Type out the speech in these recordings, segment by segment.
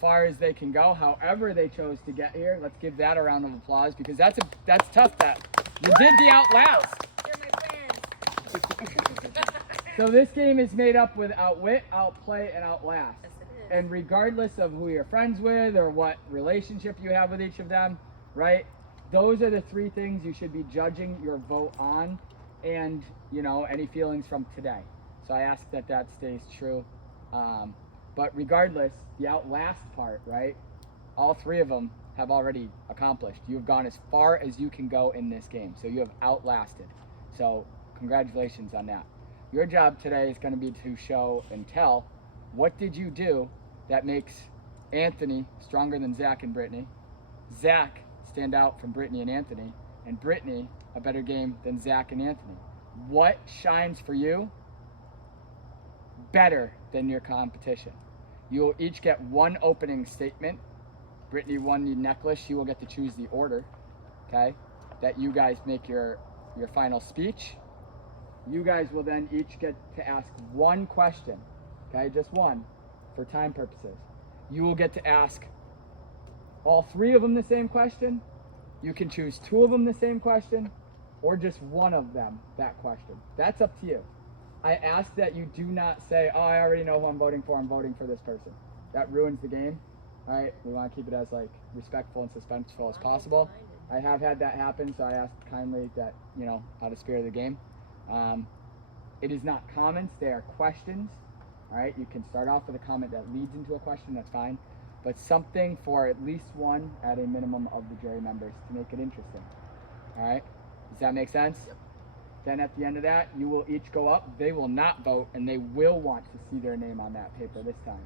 far as they can go, however they chose to get here. Let's give that a round of applause because that's tough. That you did the outlast. You're my friends. So this game is made up with outwit, outplay, and outlast. Yes, it is. And regardless of who you're friends with or what relationship you have with each of them, right? Those are the three things you should be judging your vote on, and any feelings from today. So I ask that stays true. But regardless, the outlast part, right? All three of them have already accomplished. You've gone as far as you can go in this game. So you have outlasted. So congratulations on that. Your job today is going to be to show and tell what did you do that makes Anthony stronger than Zach and Brittany, Zach stand out from Brittany and Anthony, and Brittany a better game than Zach and Anthony. What shines for you better than your competition? You will each get one opening statement. Brittany won the necklace. She will get to choose the order, okay, that you guys make your final speech. You guys will then each get to ask one question, okay, just one, for time purposes. You will get to ask all three of them the same question. You can choose two of them the same question, or just one of them that question. That's up to you. I ask that you do not say, oh, I already know who I'm voting for this person. That ruins the game. All right, we want to keep it as respectful and suspenseful as possible. I have had that happen, so I ask kindly that, out of spirit of the game. It is not comments, they are questions. All right, you can start off with a comment that leads into a question, that's fine. But something for at least one at a minimum of the jury members to make it interesting. All right, does that make sense? Yep. Then at the end of that, you will each go up. They will not vote, and they will want to see their name on that paper this time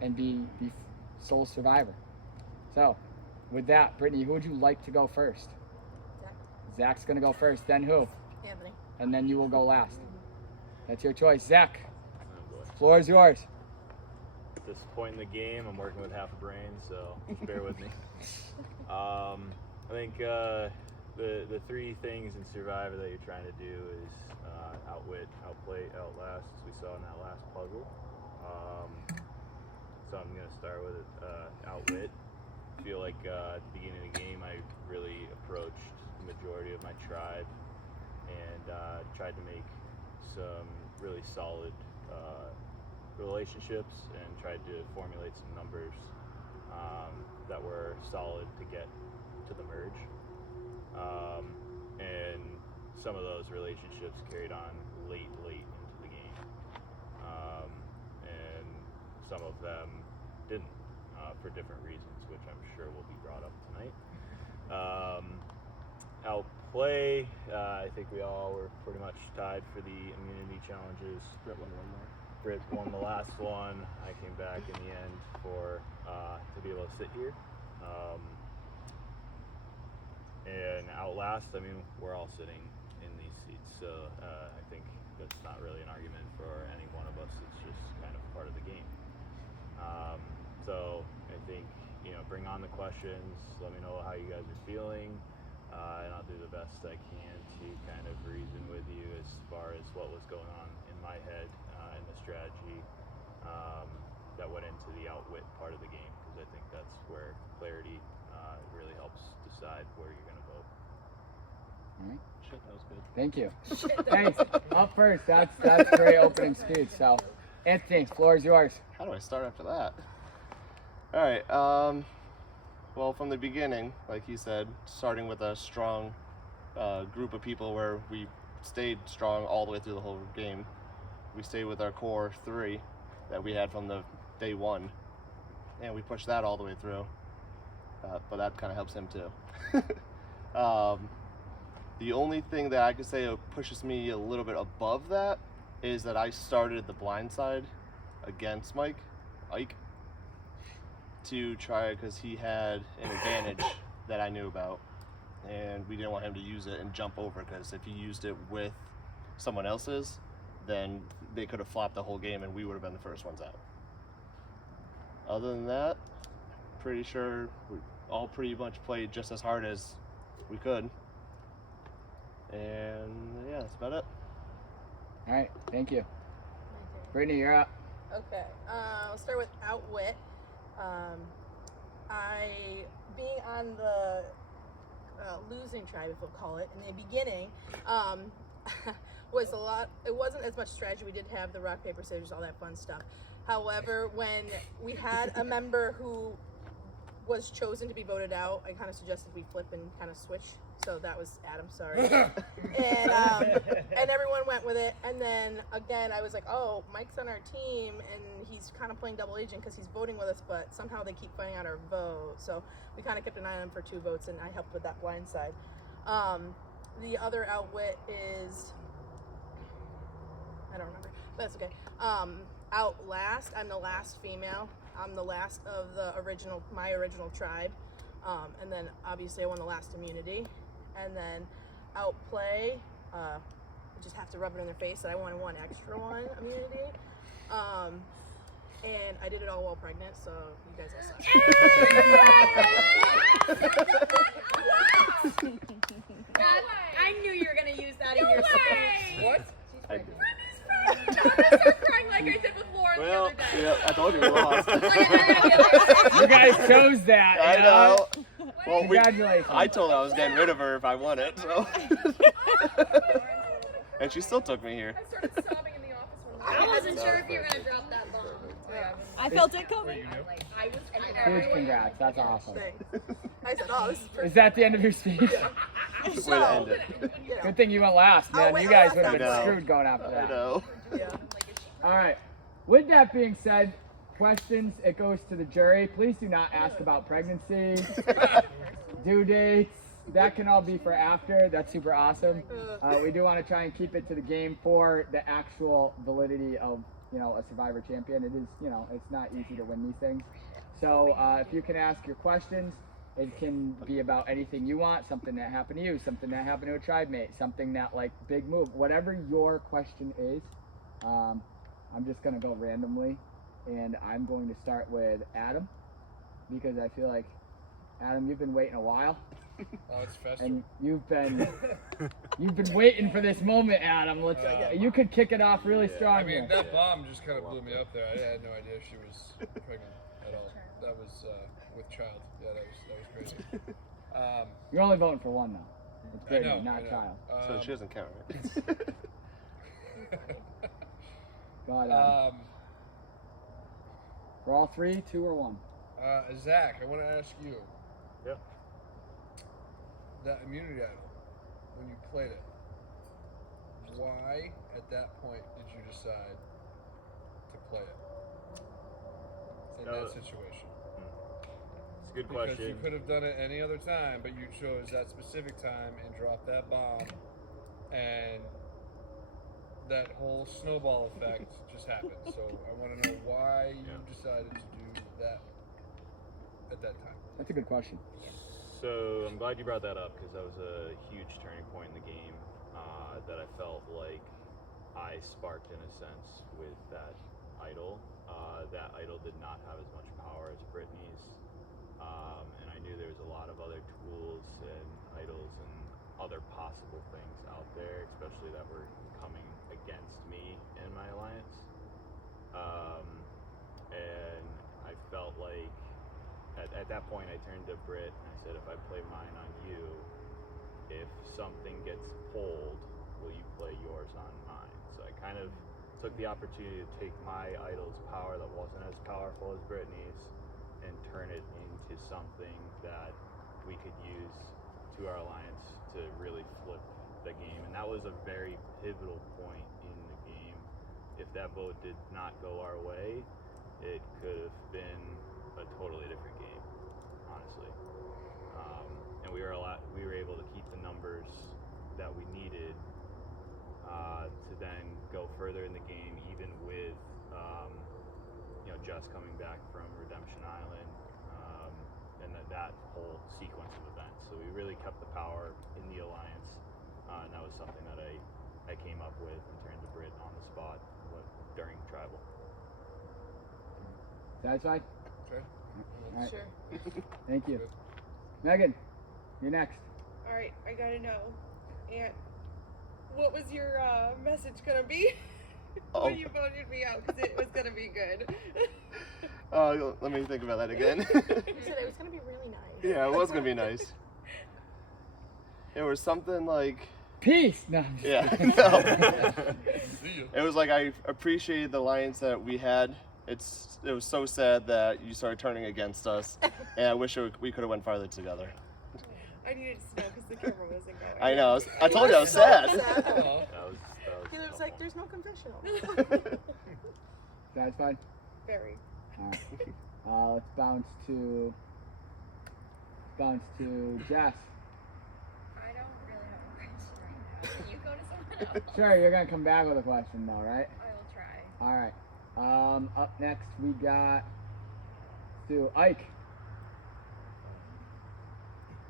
and be the sole survivor. So, with that, Brittany, who would you like to go first? Zach. Zach's going to go first. Then who? Anthony. And then you will go last. That's your choice. Zach, Oh boy. floor is yours. At this point in the game, I'm working with half a brain, so just bear with me. I think the three things in Survivor that you're trying to do is outwit, outplay, outlast, as we saw in that last puzzle. So I'm going to start with outwit. I feel like at the beginning of the game, I really approached the majority of my tribe and tried to make some really solid relationships and tried to formulate some numbers that were solid to get to the merge. And some of those relationships carried on late into the game. And some of them didn't for different reasons, which I'm sure will be brought up tonight. Outplay, I think we all were pretty much tied for the immunity challenges. Britt won one more. Britt won the last one. I came back in the end to be able to sit here. And outlast, I mean, we're all sitting in these seats, so I think that's not really an argument for any one of us. It's just kind of part of the game. So I think, bring on the questions. Let me know how you guys are feeling, and I'll do the best I can to kind of reason with you as far as what was going on in my head and the strategy that went into the outwit part of the game, because I think that's where clarity really helps decide where you're going to vote. All right. Shit, that was good. Thank you. Thanks. Up first. That's a great opening speech. So, Anthony, floor is yours. How do I start after that? All right. Well, from the beginning, like he said, starting with a strong group of people where we stayed strong all the way through the whole game. We stayed with our core three that we had from the day one, and we pushed that all the way through. But that kind of helps him too. The only thing that I could say pushes me a little bit above that is that I started the blind side against Ike, to try, because he had an advantage that I knew about, and we didn't want him to use it and jump over, because if he used it with someone else's, then they could have flopped the whole game and we would have been the first ones out. Other than that, pretty sure we all pretty much played just as hard as we could. And yeah, that's about it. All right. Thank you. Brittany, you're up. Okay. I'll start with outwit. Being on the losing tribe, if we'll call it, in the beginning, was a lot. It wasn't as much strategy. We did have the rock, paper, scissors, all that fun stuff. However, when we had a member who was chosen to be voted out, I kind of suggested we flip and kind of switch. So that was Adam, sorry. And everyone went with it. And then again, I was like, oh, Mike's on our team and he's kind of playing double agent because he's voting with us, but somehow they keep finding out our vote. So we kind of kept an eye on him for 2 votes, and I helped with that blind side. The other outwit is, I don't remember, but that's okay. Outlast, I'm the last female. I'm the last of my original tribe. And then obviously I won the last immunity. And then outplay, I just have to rub it in their face that I won 1 extra immunity. And I did it all while pregnant, so you guys all suck. I knew you were gonna use that in your speech. What? I did. I'm gonna start crying like I did with Lauren the Well, other day. yeah, I told you we lost. You guys chose that. I you know. Well, Congratulations. I told her I was getting rid of her if I won it, so. And she still took me here. I started sobbing in the office one day. I wasn't sure if you were gonna drop that bomb. I felt it coming. I was Huge congrats. That's awesome. Thanks. I said, oh, this is perfect. Is that the end of your speech? Way to end it. You know, Good thing you went last, Oh, man. wait, You guys I would have been know. screwed going after I that. know. yeah. All right. With that being said, questions, it goes to the jury. Please do not ask about pregnancy, due dates. That can all be for after. That's super awesome. We do want to try and keep it to the game for the actual validity of, a Survivor champion. It is, it's not easy to win these things. So if you can ask your questions, it can be about anything you want, something that happened to you, something that happened to a tribe mate, something that big move, whatever your question is. I'm just going to go randomly, and I'm going to start with Adam, because I feel like, Adam, you've been waiting a while. Oh, it's festive. And you've been waiting for this moment, Adam. You could kick it off really strong I mean, here. that bomb just kind of blew me up there. I had no idea she was pregnant at all. That was with child. Yeah, that was crazy. You're only voting for one though. It's I great, know, not I know. child. So she doesn't count, right? Go ahead, Adam. For all 3, 2 or 1. Zach, I want to ask you. Yep. That immunity idol, when you played it, why at that point did you decide to play it in that situation? It's a good Because question. you could have done it any other time, but you chose that specific time and dropped that bomb, and that whole snowball effect just happened. So I want to know why you decided to do that at that time. That's a good question. So I'm glad you brought that up, because that was a huge turning point in the game that I felt like I sparked in a sense with that idol. That idol did not have as much power as Brittany's, and I knew there was a lot of other tools and idols and other possible things out there, especially that were coming against me and my alliance. And I felt like at that point I turned to Britt and I said, if I play mine on you, if something gets pulled, will you play yours on mine? So I kind of took the opportunity to take my idol's power that wasn't as powerful as Brittany's and turn it into something that we could use to our alliance to really flip the game. And that was a very pivotal point in the game. If that vote did not go our way, it could have been a totally different game, honestly. And we were able to keep the numbers that we needed to then go further in the game, even with Jess coming back from Redemption Island, and that whole sequence of events. So we really kept the power in the alliance, and that was something that I came up with and turned to Britt on the spot during tribal. Satisfied? Okay. All right. Sure. Thank you. Megan, you're next. All right, I gotta know. And what was your message gonna be? Oh. When you voted me out because it was gonna be good. Let me think about that again. You said it was gonna be really nice. Yeah, it was gonna be nice. It was something like, Peace. No. I'm just yeah, kidding. no. See ya. It was like I appreciated the alliance that we had. It was so sad that you started turning against us, and I wish we could have went farther together. I needed to know because the camera wasn't going. I know. I told you I was So sad. sad. Aw. That was He was like, "There's no confessional." Satisfied? Very. Alright. Let's bounce to Jess. I don't really have a question right now. Can you go to someone else? Sure, you're gonna come back with a question though, right? I will try. Alright. Up next we got Ike.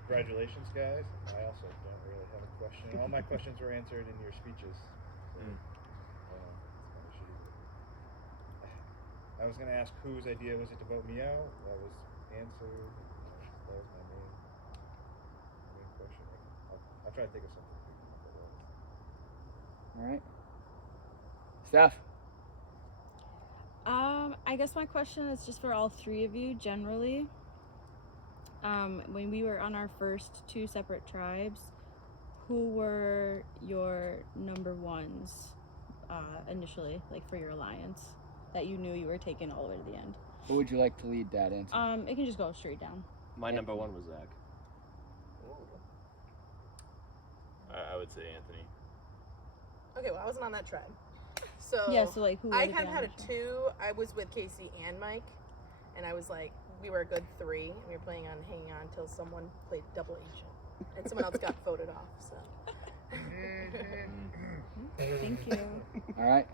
Congratulations, guys. I also don't really have a question. All my questions were answered in your speeches. So, Mm. it's kind of shitty. I was going to ask whose idea was it to vote me out. That was answered. That was my main question. I'll try to think of something. Alright. Steph. I guess my question is just for all three of you generally. When we were on our first two separate tribes, who were your number ones initially, like for your alliance, that you knew you were taking all the way to the end? Who would you like to lead that answer? It can just go straight down. My number one was Zach. I would say Anthony. Okay, well, I wasn't on that tribe, so Yeah, so like who I would it had be had on a the show? 2. I was with Casey and Mike, and I was like, we were a good 3, and we were planning on hanging on until someone played double agent, and someone else got voted off. So. Thank you. Alright.